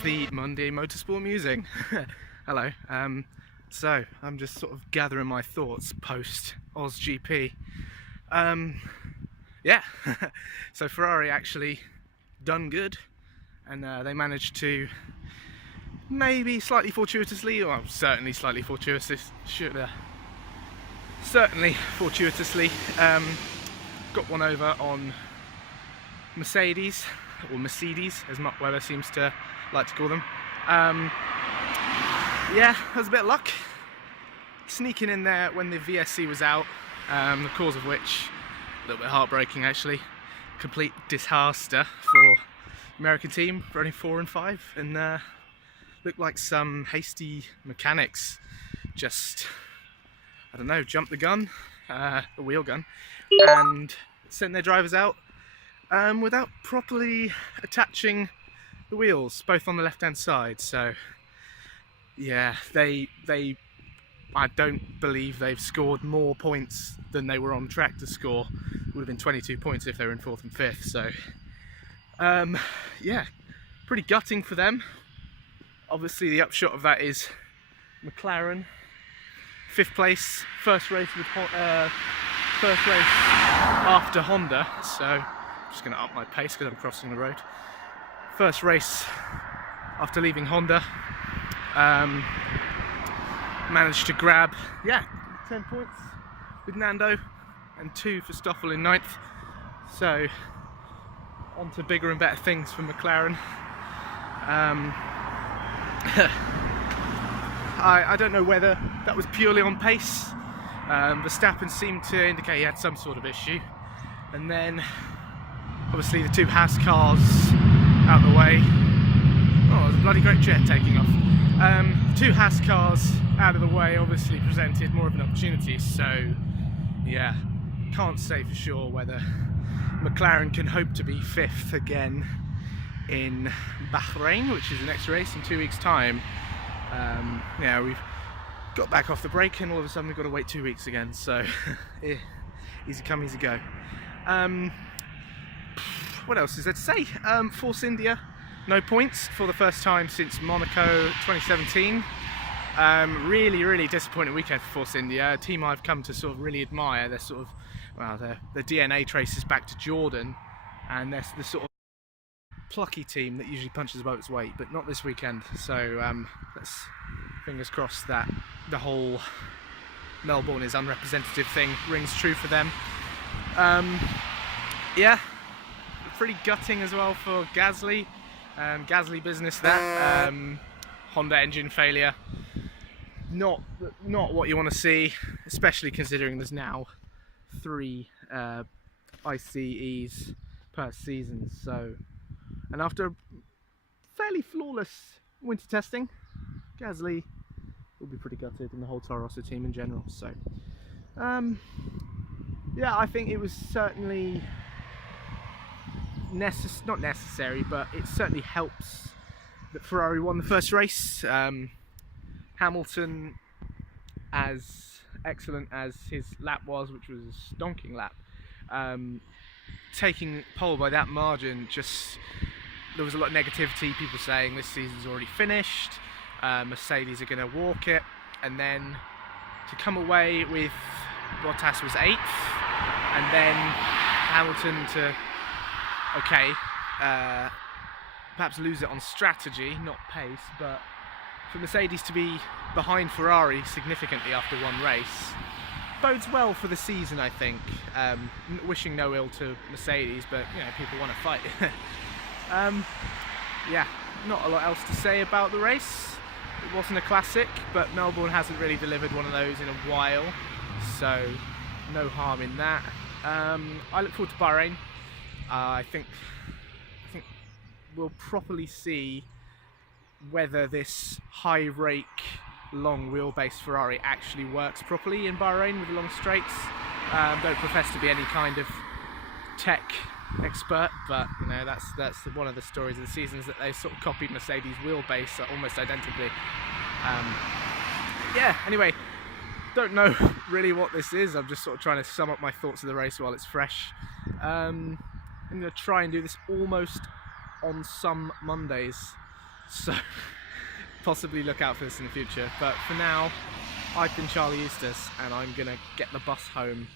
It's the Monday Motorsport Musing. Hello. So I'm just sort of gathering my thoughts post OzGP. Yeah. So Ferrari actually done good, and they managed to, maybe slightly fortuitously, or certainly slightly fortuitously, got one over on Mercedes, or Mercedes as Mark Webber seems to like to call them. Yeah, that was a bit of luck. Sneaking in there when the VSC was out, the cause of which, a little bit heartbreaking actually, complete disaster for American team, running 4 and 5, and looked like some hasty mechanics just, I don't know, jumped the gun, the wheel gun, and sent their drivers out without properly attaching the wheels, both on the left hand side. So yeah, they I don't believe they've scored more points than they were on track to score. It would have been 22 points if they were in 4th and 5th. So yeah, pretty gutting for them. Obviously the upshot of that is McLaren 5th place, first race after Honda. So I'm just going to up my pace because I'm crossing the road. First race after leaving Honda. Managed to grab, 10 points with Nando and 2 for Stoffel in 9th. So on to bigger and better things for McLaren. I don't know whether that was purely on pace. Verstappen seemed to indicate he had some sort of issue, and then obviously the 2 Haas cars out the way. Oh, there's a bloody great jet taking off. 2 Haas cars out of the way obviously presented more of an opportunity, so yeah, can't say for sure whether McLaren can hope to be 5th again in Bahrain, which is the next race in 2 weeks' time. Yeah, we've got back off the break and all of a sudden we've got to wait 2 weeks again, so easy come, easy go. What else is there to say? Force India, no points for the first time since Monaco 2017. Really disappointing weekend for Force India, a team I've come to sort of really admire. They're sort of, well, their DNA traces back to Jordan, and they're the sort of plucky team that usually punches above its weight, but not this weekend. So let's fingers crossed that the whole Melbourne is unrepresentative thing rings true for them. Yeah, pretty gutting as well for Gasly. Gasly business that. Honda engine failure. Not what you want to see, especially considering there's now 3 ICEs per season. So, and after fairly flawless winter testing, Gasly will be pretty gutted, and the whole Toro Rosso team in general. So, yeah, I think it was certainly not necessary, but it certainly helps that Ferrari won the first race. Hamilton, as excellent as his lap was, which was a stonking lap, taking pole by that margin, just, there was a lot of negativity, people saying this season's already finished, Mercedes are going to walk it, and then to come away with Bottas was 8th, and then Hamilton to, perhaps lose it on strategy, not pace, but for Mercedes to be behind Ferrari significantly after one race bodes well for the season, I think. Wishing no ill to Mercedes, but you know, people want to fight. Yeah, not a lot else to say about the race. It wasn't a classic, but Melbourne hasn't really delivered one of those in a while, so no harm in that. I look forward to Bahrain. I think we'll properly see whether this high rake long wheelbase Ferrari actually works properly in Bahrain with the long straights. Don't profess to be any kind of tech expert, but you know, that's one of the stories of the season, is that they sort of copied Mercedes wheelbase almost identically. Yeah, anyway, don't know really what this is. I'm just sort of trying to sum up my thoughts of the race while it's fresh. I'm going to try and do this almost on some Mondays, So possibly look out for this in the future. But for now, I've been Charlie Eustace, and I'm gonna get the bus home